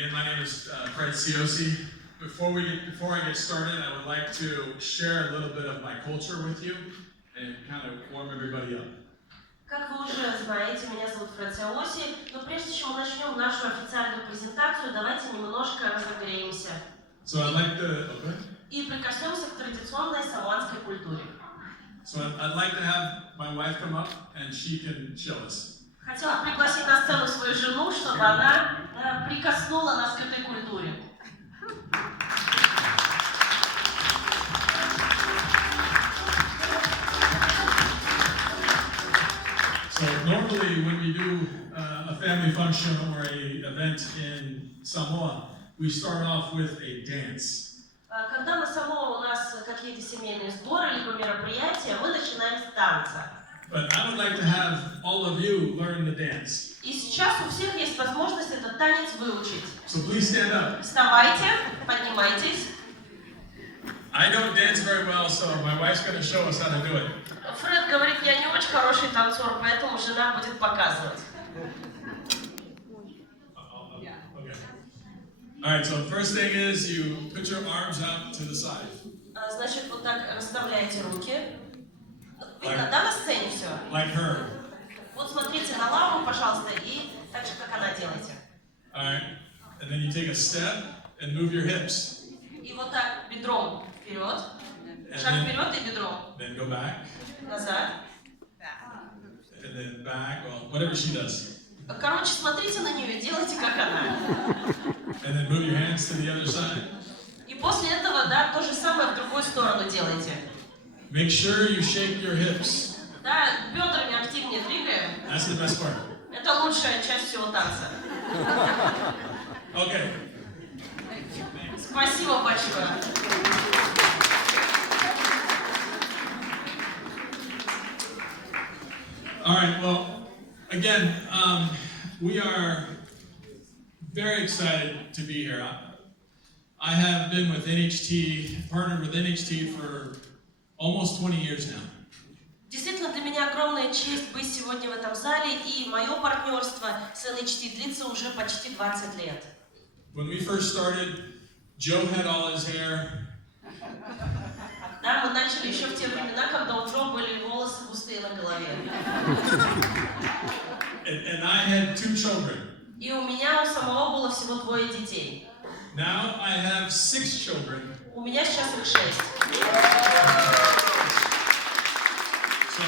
Again, my name is Fred Sиаоси. Before I get started, I would like to share a little bit of my culture with you and kind of warm everybody up. Как вы уже знаете, меня зовут Фред Сиаоси, но прежде чем мы начнем нашу официальную презентацию, давайте немножко разогреемся и прикоснемся к традиционной самоанской культуре. So I'd like to have my wife come up and she can show us. Хотела пригласить на сцену свою жену, чтобы она прикоснула нас к этой культуре. So normally when we do a family function or an event in Samoa, we start off with a dance. Когда на Самоа у нас какие-то семейные сборы либо мероприятия, мы начинаем с танца. But I would like to have all of you learn the dance. И сейчас у всех есть возможность этот танец выучить. So please stand up. Вставайте, поднимайтесь. I don't dance very well, so my wife's going to show us how to do it. Фред говорит, я не очень хороший танцор, поэтому жена будет показывать. Okay. All right, so first thing is you put your arms out to the side. Значит, вот так расставляете руки. Видно, да, на сцене все? Like her. Вот смотрите на Лаву, пожалуйста, и так же, как она делаете. All right, and then you take a step and move your hips. И вот так бедром вперед, шаг вперед и бедром. Then go back. Назад. And then back, well, whatever she does. Короче, смотрите на нее и делайте, как она. And then move your hands to the other side. И после этого, да, то же самое в другую сторону делайте. Make sure you shake your hips. Да, бедрами активнее двигаем. That's the best part. Это лучшая часть всего танца. Okay. Спасибо большое. All right, well, again, we are very excited to be here. I have been with NHT, partnered with NHT for almost 20 years now. Действительно, для меня огромная честь быть сегодня в этом зале, и мое партнерство с NHT длится уже почти 20 лет. When we first started, Joe had all his hair. Да, мы начали еще в те времена, когда у Джо были волосы густые на голове. And I had 2 children. И у меня у самого было всего 2 детей. Now I have 6 children. У меня сейчас их 6. So,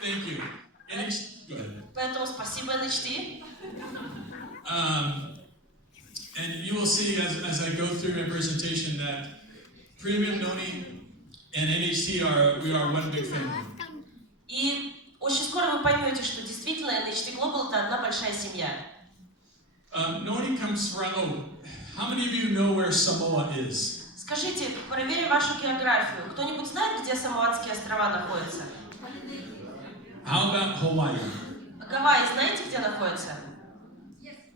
thank you. Go ahead. Поэтому спасибо NHT. And you will see as I go through my presentation that Pремиум Нони and NHT we are one big family. И очень скоро вы поймете, что действительно NHT Global это одна большая семья. Noni comes from. How many of you know where Samoa is? Скажите, проверим вашу географию. Кто-нибудь знает, где Самоанские острова находятся? How about Hawaii? Гавайи знаете, где находится?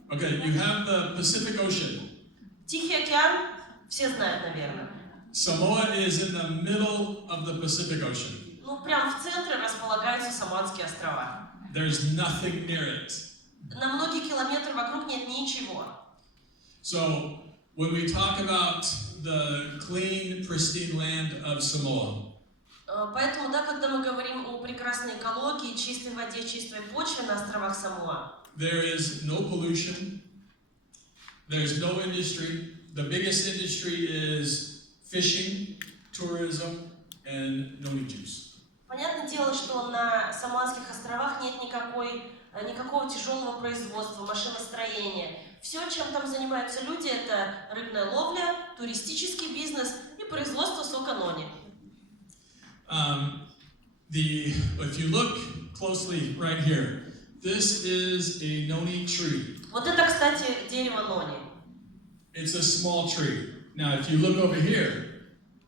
Okay, you have the Pacific Ocean. Тихий океан, все знают, наверное. Samoa is in the middle of the Pacific Ocean. Ну, прямо в центре располагаются Самоанские острова. There's nothing near it. На многие километры вокруг нет ничего. So, when we talk about the clean, pristine land of Samoa, поэтому, да, когда мы говорим о прекрасной экологии, чистой воде, чистой почве на островах Самоа, there is no pollution, there's no industry. The biggest industry is fishing, tourism, and noni juice. Понятное дело, что на Самоанских островах нет никакого тяжелого производства, машиностроения. Все, чем там занимаются люди, это рыбная ловля, туристический бизнес и производство сока нони. If you look closely right here, this is a noni tree. Вот это, кстати, дерево нони. It's a small tree. Now, if you look over here,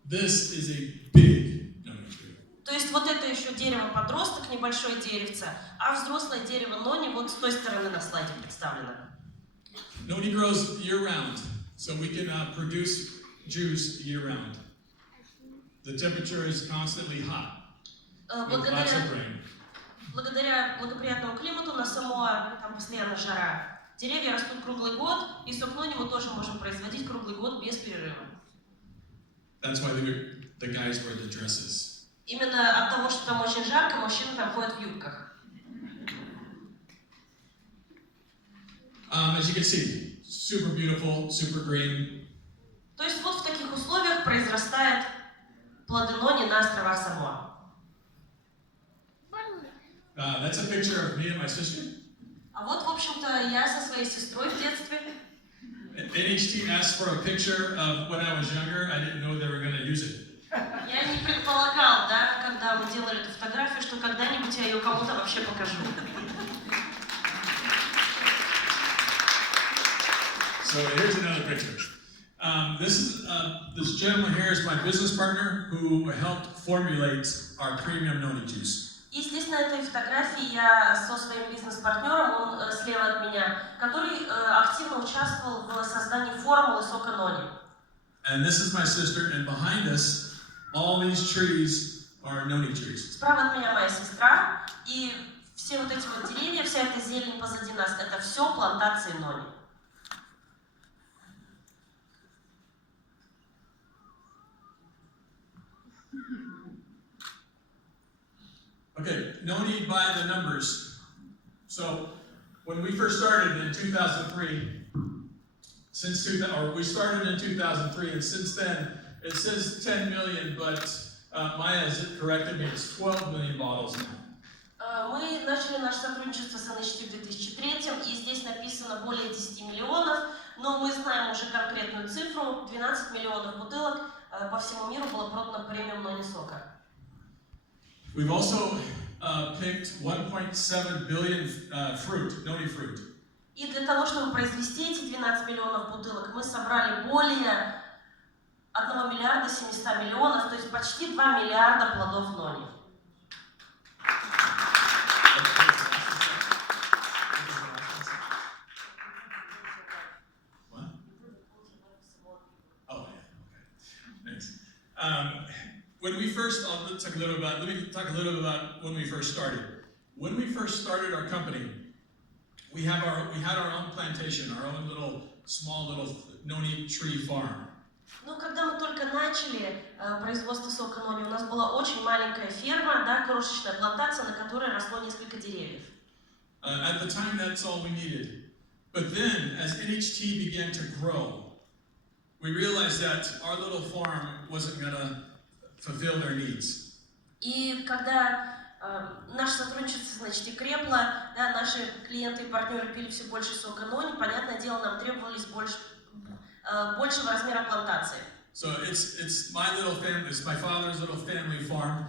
this is a big noni tree. То есть вот это еще дерево-подросток, небольшое деревце, а взрослое дерево нони вот с той стороны на слайде представлено. Noni grows year-round, so we can produce juice year-round. The temperature is constantly hot. With lots of rain. Благодаря благоприятному климату на Самоа там постоянно жара. Деревья растут круглый год, и сок нони мы тоже можем производить круглый год без перерыва. That's why the guys wear the dresses. Именно от того, что там очень жарко, мужчины там ходят в юбках. As you can see, super beautiful, super green. То есть вот в таких условиях произрастает плоды нони на островах Самоа. That's a picture of me and my sister. А вот, в общем-то, я со своей сестрой в детстве. NHT asked for a picture of when I was younger. I didn't know they were going to use it. Я не предполагал, да, когда мы делали эту фотографию, что когда-нибудь я ее кому-то вообще покажу. So here's another picture. This gentleman here is my business partner who helped formulate our Premium Нони juice. И здесь на этой фотографии я со своим бизнес-партнером, он слева от меня, который активно участвовал в создании формулы сока нони. And this is my sister, and behind us, all these trees are Нони trees. Справа от меня моя сестра, и все вот эти вот деревья, вся эта зелень позади нас, это все плантации нони. Okay, Нони by the numbers. So when we first started in 2003, we started in 2003, and since then it says 10 million, but Maya has corrected me. It's 12 million bottles now. Мы начали наше сотрудничество с NHT в 2003, и здесь написано более 10 миллионов, но мы знаем уже конкретную цифру, 12 миллионов бутылок по всему миру было продано премиум нони сока. We've also picked 1.7 billion fruit, Нони fruit. И для того, чтобы произвести эти 12 миллионов бутылок, мы собрали более 1 миллиарда 700 миллионов, то есть почти 2 миллиарда плодов нони. What? Oh, yeah, okay. Thanks. When we first, let me talk a little bit about when we first started. When we first started our company, we had our own plantation, our own small little Нони tree farm. Ну, когда мы только начали производство сока нони, у нас была очень маленькая ферма, да, крошечная плантация, на которой росло несколько деревьев. At the time, that's all we needed. But then, as NHT began to grow, we realized that our little farm wasn't going to fulfill their needs. И когда наше сотрудничество, значит, и крепло, да, наши клиенты и партнеры пили все больше сока нони, понятное дело, нам требовались большего размера плантации. So it's my little family, it's my father's little family farm,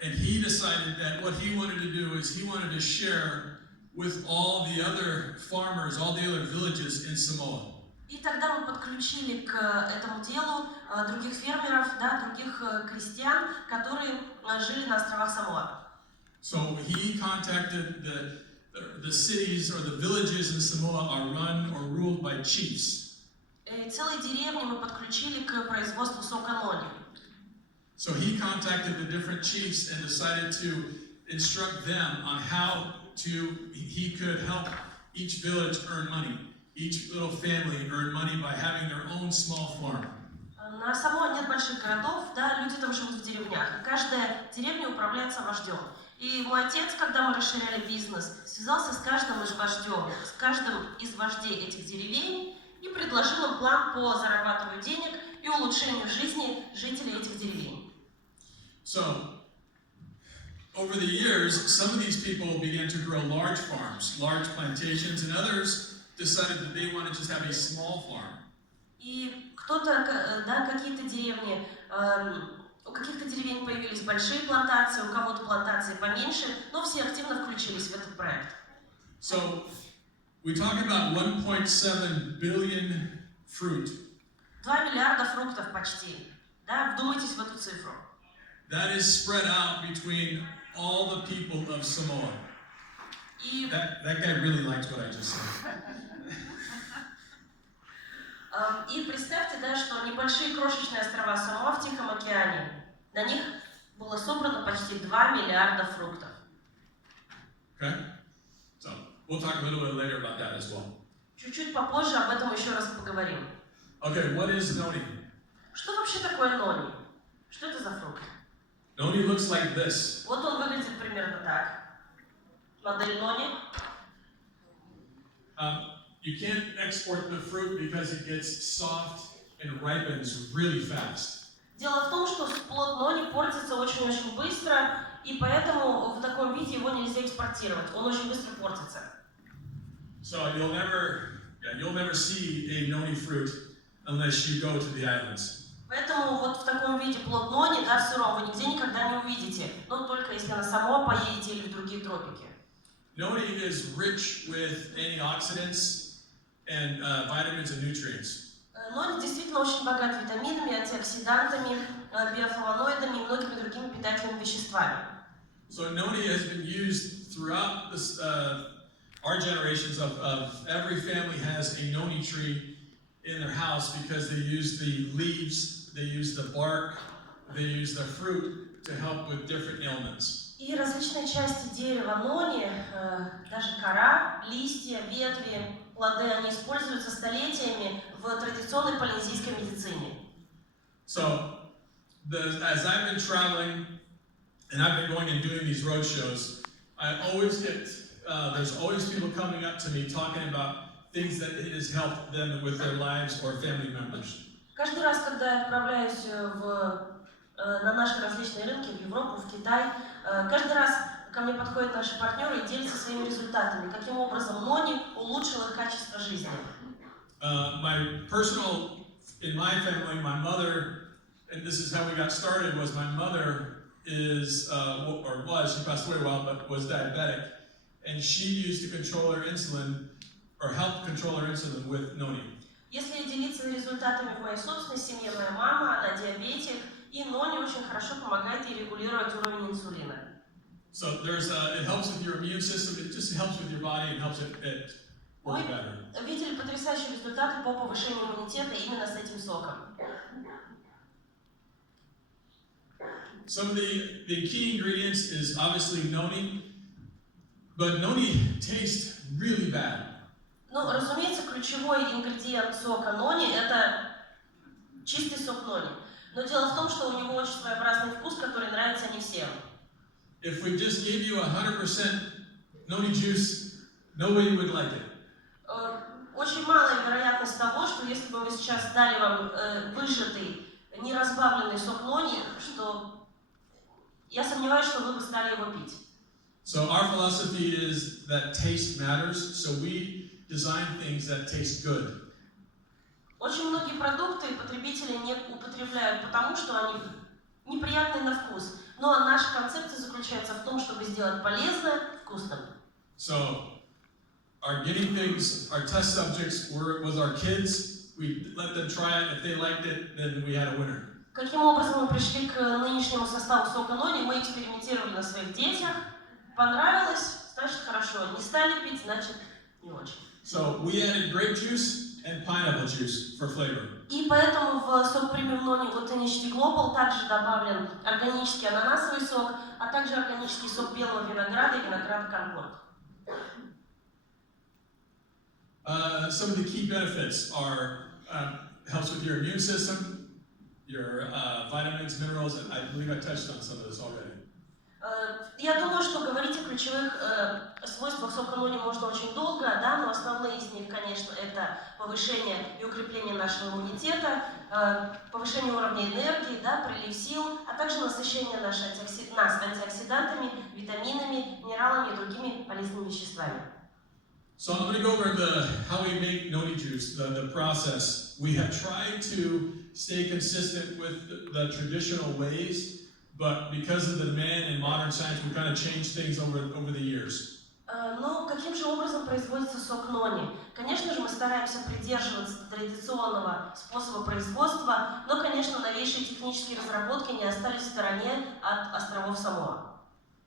and he decided that what he wanted to do is he wanted to share with all the other farmers, all the other villages in Samoa. И тогда мы подключили к этому делу других фермеров, да, других крестьян, которые жили на островах Самоа. So he contacted the cities or the villages in Samoa are run or ruled by chiefs. И целые деревни мы подключили к производству сока нони. So he contacted the different chiefs and decided to instruct them on how he could help each village earn money. Each little family earn money by having their own small farm. На Самоа нет больших городов, да, люди там живут в деревнях. Каждая деревня управляется вождем. И мой отец, когда мы расширяли бизнес, связался с каждым из вождей этих деревень и предложил им план по зарабатыванию денег и улучшению жизни жителей этих деревень. So, over the years, some of these people began to grow large farms, large plantations, and others decided that they want to just have a small farm. И кто-то, да, какие-то деревни, у каких-то деревень появились большие плантации, у кого-то плантации поменьше, но все активно включились в этот проект. So, we talk about 1.7 billion fruit. 2 миллиарда фруктов почти. Да, вдумайтесь в эту цифру. That is spread out between all the people of Samoa. That guy really likes what I just said. И представьте, да, что небольшие крошечные острова Самоа в Тихом океане, на них было собрано почти 2 миллиарда фруктов. Okay? So, we'll talk a little bit later about that as well. Чуть-чуть попозже об этом еще раз поговорим. Okay, what is noni? Что вообще такое нони? Что это за фрукт? Noni looks like this. Вот он выглядит примерно так. Модель нони. You can't export the fruit because it gets soft and ripens really fast. Дело в том, что плод нони портится очень-очень быстро, и поэтому в таком виде его нельзя экспортировать. Он очень быстро портится. So you'll never see a noni fruit unless you go to the islands. Поэтому вот в таком виде плод нони, да, в сыром, вы нигде никогда не увидите. Но только если на Самоа поедете или в другие тропики. Noni is rich with antioxidants and vitamins and nutrients. Нони действительно очень богат витаминами, антиоксидантами, биофлавоноидами и многими другими питательными веществами. So noni has been used throughout this, our generations of every family has a noni tree in their house because they use the leaves, they use the bark, they use the fruit to help with different ailments. И различные части дерева нони, даже кора, листья, ветви, плоды, они используются столетиями в традиционной полинезийской медицине. So, as I've been traveling and I've been going and doing these road shows, I always get, there's always people coming up to me talking about things that it has helped them with their lives or family members. Каждый раз, когда я отправляюсь на наши различные рынки, в Европу, в Китай, каждый раз ко мне подходят наши партнеры и делятся своими результатами, каким образом нони улучшил их качество жизни. In my family, my mother, and this is how we got started, was my mother is, or was, she passed away a while, but was diabetic, and she used to control her insulin, or help control her insulin with noni. Если делиться результатами в моей собственной семье, моя мама, она диабетик, и нони очень хорошо помогает ей регулировать уровень инсулина. So it helps with your immune system, it just helps with your body and helps it work better. Мы видели потрясающие результаты по повышению иммунитета именно с этим соком. Some of the key ingredients is obviously noni, but noni tastes really bad. Ну, разумеется, ключевой ингредиент сока нони – это чистый сок нони. Но дело в том, что у него очень своеобразный вкус, который нравится не всем. If we just gave you 100% noni juice, nobody would like it. Очень малая вероятность того, что если бы мы сейчас дали вам выжатый, неразбавленный сок нони, что я сомневаюсь, что вы бы стали его пить. So our philosophy is that taste matters, so we design things that taste good. Очень многие продукты потребители не употребляют, потому что они неприятны на вкус. Но наша концепция заключается в том, чтобы сделать полезное вкусным. So our guinea pigs, our test subjects was our kids. We let them try it. If they liked it, then we had a winner. Каким образом мы пришли к нынешнему составу сока нони? Мы экспериментировали на своих детях. Понравилось, значит хорошо. Не стали пить, значит не очень. So we added grape juice and pineapple juice for flavor. И поэтому в сок Премиум Нони от NHT Global также добавлен органический ананасовый сок, а также органический сок белого винограда и винограда Конкорд. Some of the key benefits are helps with your immune system, your vitamins, minerals, and I believe I touched on some of this already. Я думаю, что говорить о ключевых свойствах сока нони можно очень долго, да, но основные из них, конечно, это повышение и укрепление нашего иммунитета, повышение уровня энергии, да, прилив сил, а также насыщение нас антиоксидантами, витаминами, минералами и другими полезными веществами. So I'm going to go over how we make noni juice, the process. We have tried to stay consistent with the traditional ways. But because of the demand in modern science, we kind of changed things over the years. Ну, каким же образом производится сок нони? Конечно же, мы стараемся придерживаться традиционного способа производства, но, конечно, новейшие технические разработки не остались в стороне от островов Самоа.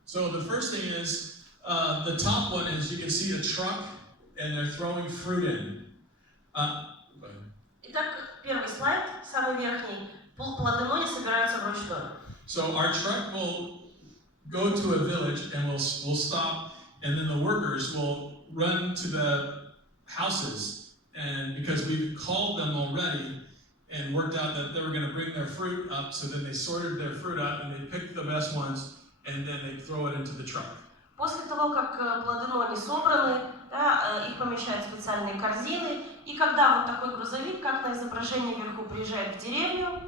So the first thing is, the top one is you can see a truck and they're throwing fruit in. Итак, первый слайд, самый верхний. Плоды нони собираются вручную. So our truck will go to a village and we'll stop, and then the workers will run to the houses and because we called them already and worked out that they were going to bring their fruit up, so then they sorted their fruit up and they picked the best ones and then they throw it into the truck. После того, как плоды нони собраны, да, их помещают в специальные корзины, и когда вот такой грузовик, как на изображении вверху, приезжает в деревню,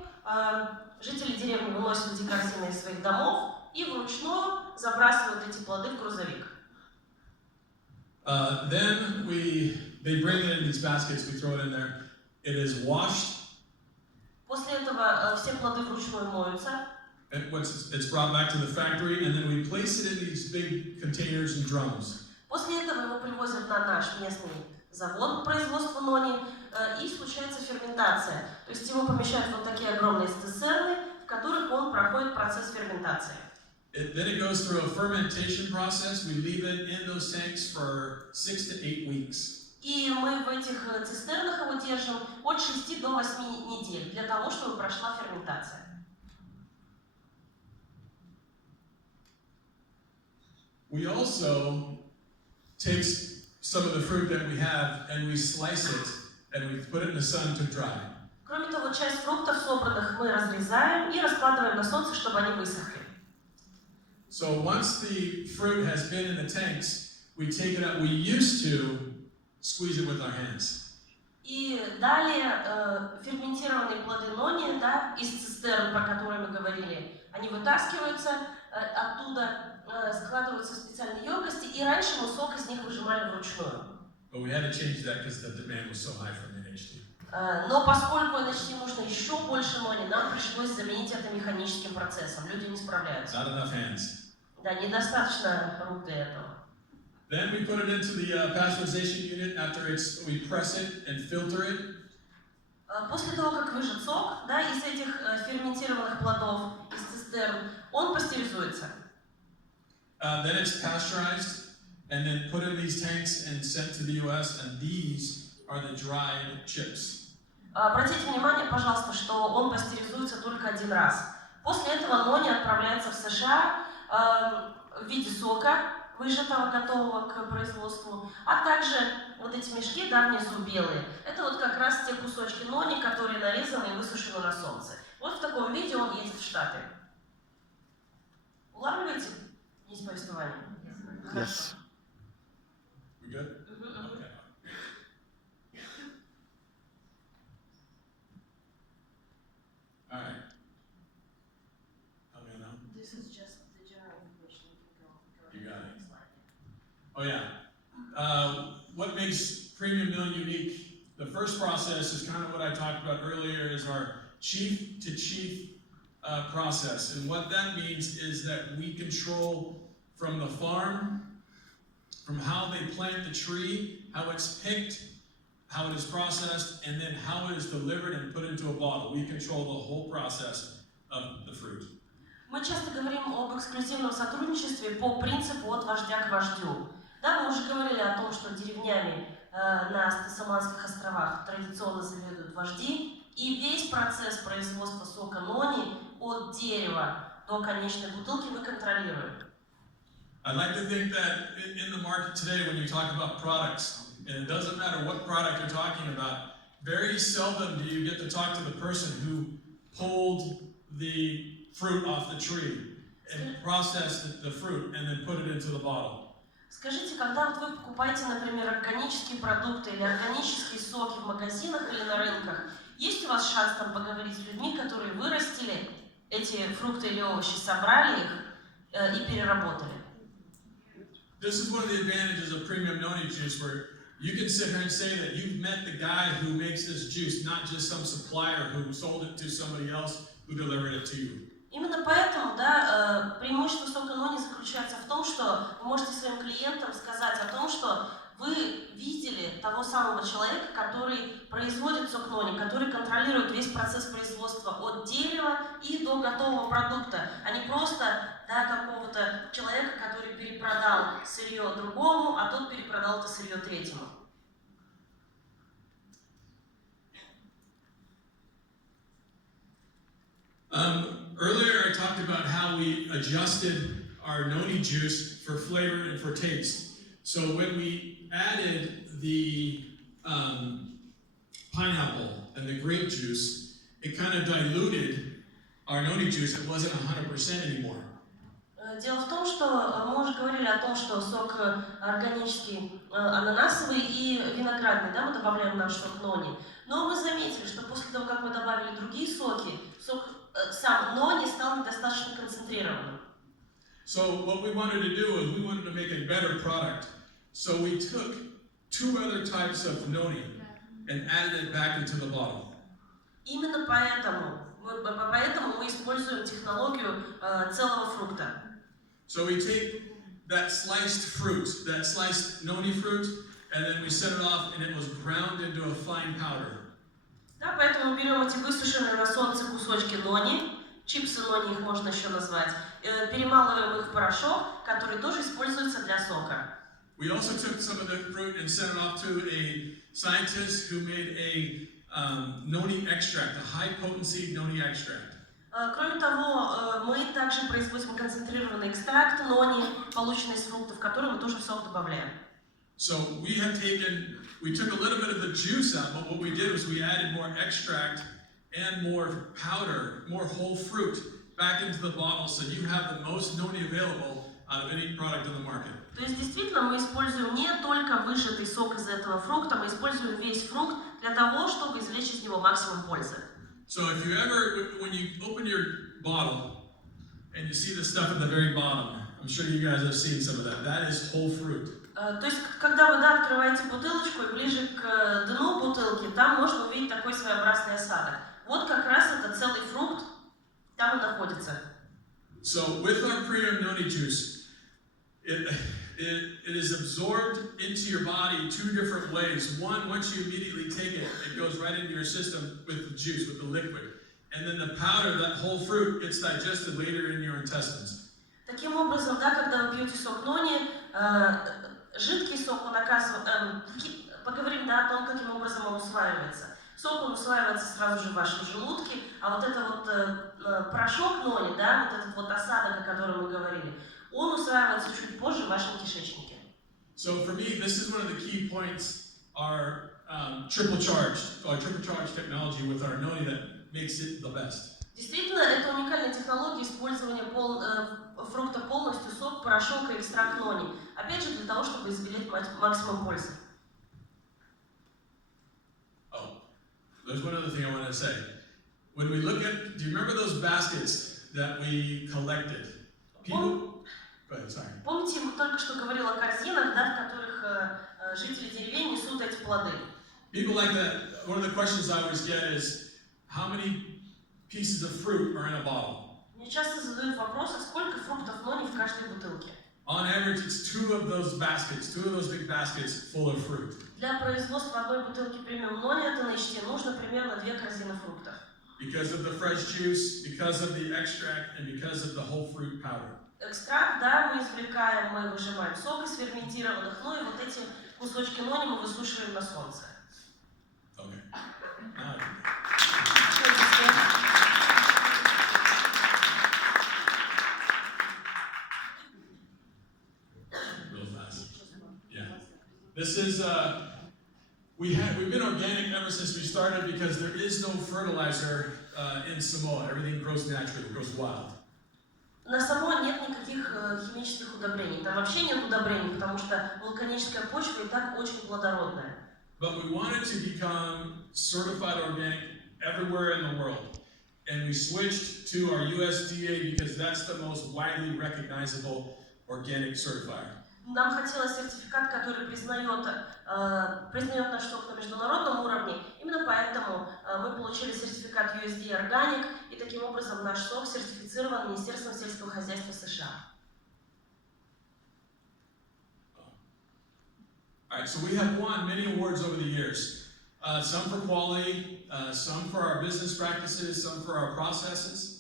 жители деревни выносят эти корзины из своих домов и вручную забрасывают эти плоды в грузовик. Then they bring it in these baskets, we throw it in there. It is washed. После этого все плоды вручную моются. It's brought back to the factory, and then we place it in these big containers and drums. После этого его привозят на наш местный завод по производству нони, и случается ферментация. То есть его помещают в вот такие огромные цистерны, в которых он проходит процесс ферментации. Then it goes through a fermentation process. We leave it in those tanks for 6 to 8 weeks. И мы в этих цистернах его держим от 6 до 8 недель для того, чтобы прошла ферментация. We also take some of the fruit that we have and we slice it and we put it in the sun to dry. Кроме того, часть фруктов собранных мы разрезаем и раскладываем на солнце, чтобы они высохли. So once the fruit has been in the tanks, we take it out. We used to squeeze it with our hands. И далее ферментированные плоды нони, да, из цистерн, про которые мы говорили, они вытаскиваются оттуда, складываются в специальные емкости, и раньше мы сок из них выжимали вручную. But we had to change that because the demand was so high from NHT. Но поскольку NHT нужно еще больше нони, нам пришлось заменить это механическим процессом. Люди не справляются. Not enough hands. Да, недостаточно рук для этого. Then we put it into the pasteurization unit after we press it and filter it. После того, как выжат сок, да, из этих ферментированных плодов, из цистерн, он пастеризуется. Then it's pasteurized and then put in these tanks and sent to the US, and these are the dried chips. Обратите внимание, пожалуйста, что он пастеризуется только один раз. После этого нони отправляется в США в виде сока, выжатого, готового к производству, а также вот эти мешки, да, внизу белые. Это вот как раз те кусочки нони, которые нарезаны и высушены на солнце. Вот в таком виде он едет в Штаты. Улавливаете? Есть повествование? Yes. We good? Okay. All right. Help me now. This is just the general information. You got it. Oh yeah. What makes Premium Noni unique? The first process is kind of what I talked about earlier, is our chief-to-chief process. And what that means is that we control from the farm, from how they plant the tree, how it's picked, how it is processed, and then how it is delivered and put into a bottle. We control the whole process of the fruit. Мы часто говорим об эксклюзивном сотрудничестве по принципу от вождя к вождю. Да, мы уже говорили о том, что деревнями на Саманских островах традиционно заведуют вожди, и весь процесс производства сока нони от дерева до конечной бутылки мы контролируем. I'd like to think that in the market today, when you talk about products, and it doesn't matter what product you're talking about, very seldom do you get to talk to the person who pulled the fruit off the tree and processed the fruit and then put it into the bottle. Скажите, когда вот вы покупаете, например, органические продукты или органические соки в магазинах или на рынках, есть у вас шанс там поговорить с людьми, которые вырастили эти фрукты или овощи, собрали их и переработали? This is one of the advantages of Premium Нони juice, where you can sit here and say that you've met the guy who makes this juice, not just some supplier who sold it to somebody else who delivered it to you. Именно поэтому, да, преимущество сока нони заключается в том, что вы можете своим клиентам сказать о том, что вы видели того самого человека, который производит сок нони, который контролирует весь процесс производства от дерева и до готового продукта, а не просто, да, какого-то человека, который перепродал сырье другому, а тот перепродал это сырье третьему. Earlier I talked about how we adjusted our noni juice for flavor and for taste. So when we added the pineapple and the grape juice, it kind of diluted our noni juice. It wasn't 100% anymore. Дело в том, что мы уже говорили о том, что сок органический, ананасовый и виноградный, да, мы добавляем в наш сок нони. Но мы заметили, что после того, как мы добавили другие соки, сок сам нони стал недостаточно концентрированным. So what we wanted to do is we wanted to make a better product. So we took 2 other types of noni and added it back into the bottle. Именно поэтому мы используем технологию целого фрукта. So we take that sliced fruit, that sliced noni fruit, and then we set it off, and it was ground into a fine powder. Да, поэтому мы берем эти высушенные на солнце кусочки нони, чипсы нони их можно еще назвать, перемалываем их в порошок, который тоже используется для сока. We also took some of the fruit and sent it off to a scientist who made a noni extract, a high potency noni extract. Кроме того, мы также производим концентрированный экстракт нони, полученный из фруктов, который мы тоже в сок добавляем. So we took a little bit of the juice out, but what we did was we added more extract and more powder, more whole fruit back into the bottle, so you have the most noni available out of any product in the market. То есть действительно мы используем не только выжатый сок из этого фрукта, мы используем весь фрукт для того, чтобы извлечь из него максимум пользы. So if you ever, when you open your bottle and you see the stuff at the very bottom, I'm sure you guys have seen some of that. That is whole fruit. То есть, когда вы открываете бутылочку и ближе к дну бутылки, там можно увидеть такой своеобразный осадок. Вот как раз это целый фрукт там и находится. So with our premium noni juice, it is absorbed into your body 2 different ways. One, once you immediately take it, it goes right into your system with the juice, with the liquid. And then the powder, that whole fruit, gets digested later in your intestines. Таким образом, да, когда вы пьете сок нони, жидкий сок, он оказывается... Поговорим, да, о том, каким образом он усваивается. Сок, он усваивается сразу же в вашем желудке, а вот это вот порошок нони, да, вот этот вот осадок, о котором мы говорили, он усваивается чуть позже в вашем кишечнике. So for me, this is one of the key points, our triple charged technology with our noni that makes it the best. Действительно, это уникальная технология использования фрукта полностью, сок, порошок и экстракт нони. Опять же, для того, чтобы извлечь максимум пользы. Oh, there's one other thing I wanted to say. When we look at, do you remember those baskets that we collected? People. Go ahead, sorry. Помните, мы только что говорили о корзинах, да, в которых жители деревень несут эти плоды. People like that. One of the questions I always get is, how many pieces of fruit are in a bottle? Мне часто задают вопрос, сколько фруктов нони в каждой бутылке. On average, it's 2 of those big baskets full of fruit. Для производства одной бутылки премиум нони от NHT нужно примерно 2 корзины фруктов. Because of the fresh juice, because of the extract, and because of the whole fruit powder. Экстракт, да, мы извлекаем, мы выжимаем сок из ферментированных, ну и вот эти кусочки нони мы высушиваем на солнце. Okay. Real fast. Yeah. This is we've been organic ever since we started because there is no fertilizer in Samoa. Everything grows naturally, it grows wild. На Самоа нет никаких химических удобрений. Там вообще нет удобрений, потому что вулканическая почва и так очень плодородная. But we wanted to become certified organic everywhere in the world. And we switched to our USDA because that's the most widely recognizable organic certifier. Нам хотелось сертификат, который признает наш сок на международном уровне. Именно поэтому мы получили сертификат USDA Organic, и таким образом наш сок сертифицирован Министерством сельского хозяйства США. All right, so we have won many awards over the years. Some for quality, some for our business practices, some for our processes.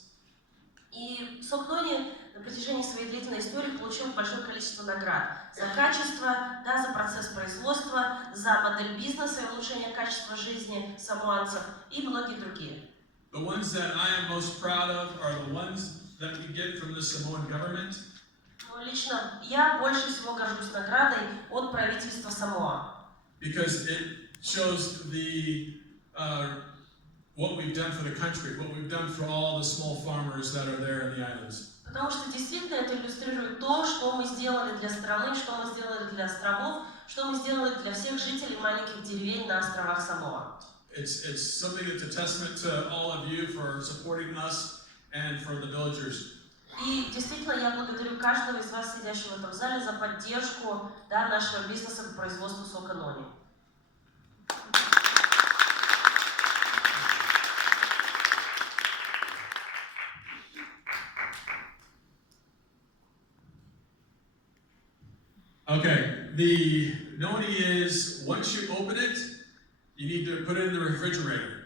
И сок нони на протяжении своей длительной истории получил большое количество наград за качество, да, за процесс производства, за модель бизнеса и улучшение качества жизни самоанцев и многие другие. The ones that I am most proud of are the ones that we get from the Samoan government. Но лично я больше всего горжусь наградой от правительства Самоа. Because it shows the what we've done for the country, what we've done for all the small farmers that are there in the islands. Потому что действительно это иллюстрирует то, что мы сделали для страны, что мы сделали для островов, что мы сделали для всех жителей маленьких деревень на островах Самоа. It's something that's a testament to all of you for supporting us and for the villagers. И действительно я благодарю каждого из вас, сидящего в этом зале, за поддержку, да, нашего бизнеса по производству сока Нони. Okay, the noni is, once you open it, you need to put it in the refrigerator.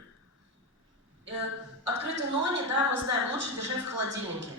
Открытый нони, да, мы знаем, лучше держать в холодильнике.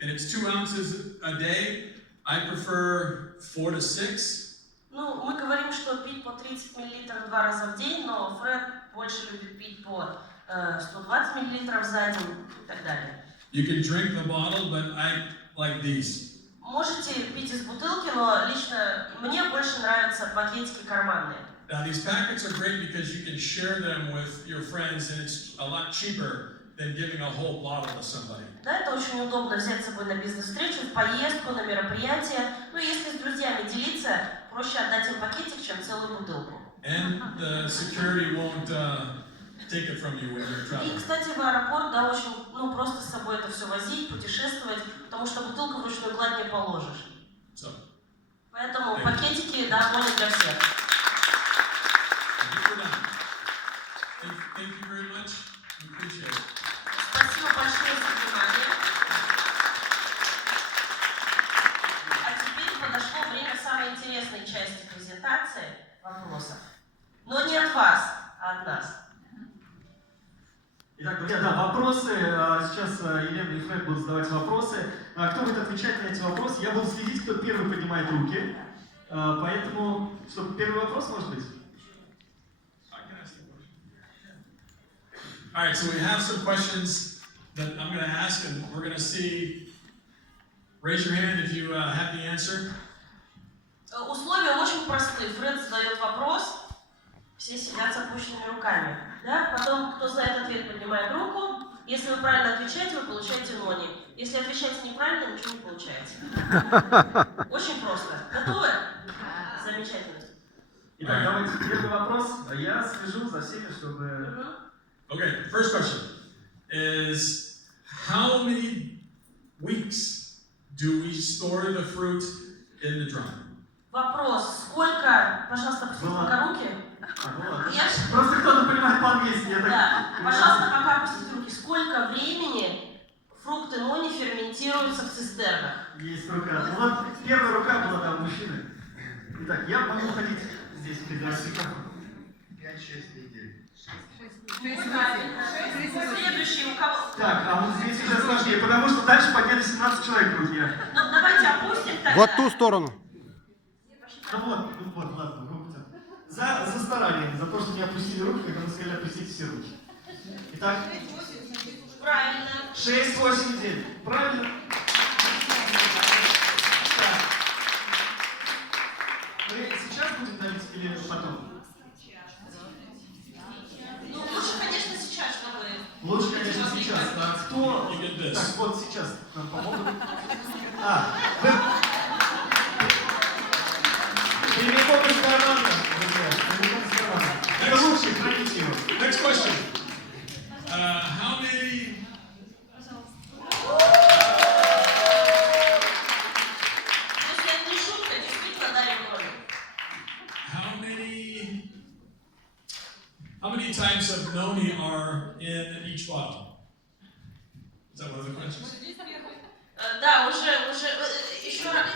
And it's 2 ounces a day. I prefer 4 to 6. Ну, мы говорим, что пить по 30 мл 2 раза в день, но Фред больше любит пить по 120 мл за день и так далее. You can drink the bottle, but I like these. Можете пить из бутылки, но лично мне больше нравятся пакетики карманные. Now these packets are great because you can share them with your friends and it's a lot cheaper than giving a whole bottle to somebody. Да, это очень удобно взять с собой на бизнес-встречу, в поездку, на мероприятие. Ну, если с друзьями делиться, проще отдать им пакетик, чем целую бутылку. And the security won't take it from you when you're И, traveling. кстати, в аэропорт, да, очень, ну, просто с собой это все возить, путешествовать, потому что бутылку в ручную кладь не положишь. So, Поэтому пакетики, да, Нони для всех. thank you very much. We appreciate it. Спасибо большое за внимание. А теперь подошло время самой интересной части презентации – вопросов. Но не от вас, а от нас. Итак, друзья, да, вопросы. Сейчас Елена и Фред будут задавать вопросы. Кто будет отвечать на эти вопросы? Я буду следить, кто первый поднимает руки. Поэтому, что, первый вопрос, может быть? All right, so we have some questions that I'm going to ask, and we're going to see. Raise your hand if you have the answer. Условия очень простые. Фред задает вопрос, все сидят с опущенными руками. Да? Потом, кто знает ответ, поднимает руку. Если вы правильно отвечаете, вы получаете нони. Если отвечаете неправильно, ничего не получаете. Очень просто. Готовы? Замечательно. Итак, давайте первый вопрос. Я слежу за всеми, чтобы... Okay, first question is, how many weeks do we store the fruit in the drum? Вопрос. Сколько, пожалуйста, опустите пока руки. Просто кто-то понимает по-английски. Да. Пожалуйста, пока опустите руки. Сколько времени фрукты нони ферментируются в цистернах? Есть рука. Ну вот первая рука была там мужчины. Итак, я могу ходить здесь перед 5-6 недель. Следующий у кого? Так, а вот здесь уже сложнее, потому что дальше подняли 17 человек, друзья. Ну, давайте опустим тогда. Вот ту сторону. Ну вот, ладно, руку тянут. За старание, за то, что не опустили руки, когда мы сказали опустить все руки. Итак, Правильно. 6-8 недель. Правильно? Так. Мы сейчас будем давить или потом? Ну, лучше, конечно, сейчас, чтобы... Лучше, конечно, сейчас. А кто... You get this. Так, вот сейчас нам помогут. Прямиком из кармана, друзья. Прямиком из кармана. Это лучше, храните его. Next question. How many? Если это не шутка, действительно дарим нони. How many types of noni are in each bottle? Is that one of the questions? Да, уже, еще раз.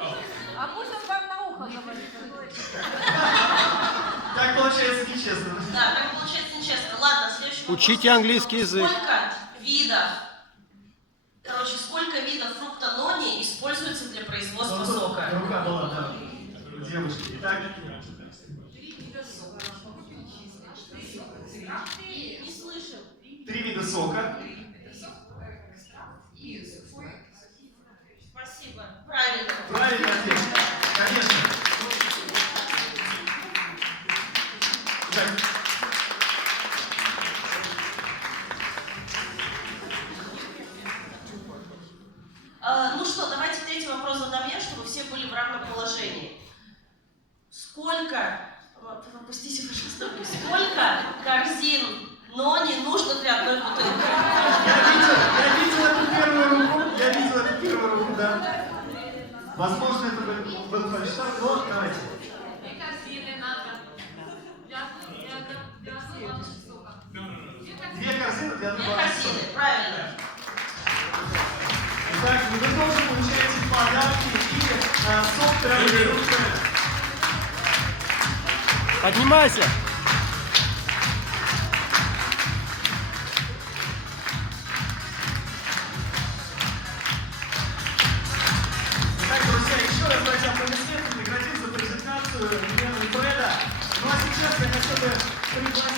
Oh. А пусть он вам на ухо говорит. Так получается нечестно. Да, как получается нечестно. Ладно, следующий вопрос. Учите английский язык. Сколько видов фрукта нони используется для производства Вот сока? рука была, да. Девушки. Итак, Не слышал. 3 вида сока. Спасибо. Правильно. Правильный ответ. Конечно. Ну что, давайте третий вопрос задам я, чтобы все были в равном положении. Сколько, опустите, пожалуйста, сколько корзин Нони нужно для одной бутылки? Я видел эту первую руку, да. Возможно, это был фальшивый, но давайте. Две корзины надо. Для одной сока. Две корзины для Две одного корзины, правильно. Итак, вы тоже получаете подарки и сок Премиум Нони. Поднимайся! Итак, друзья, еще раз давайте аплодисменты, наградим за презентацию Елены и Фреда. Ну а сейчас я хотел бы пригласить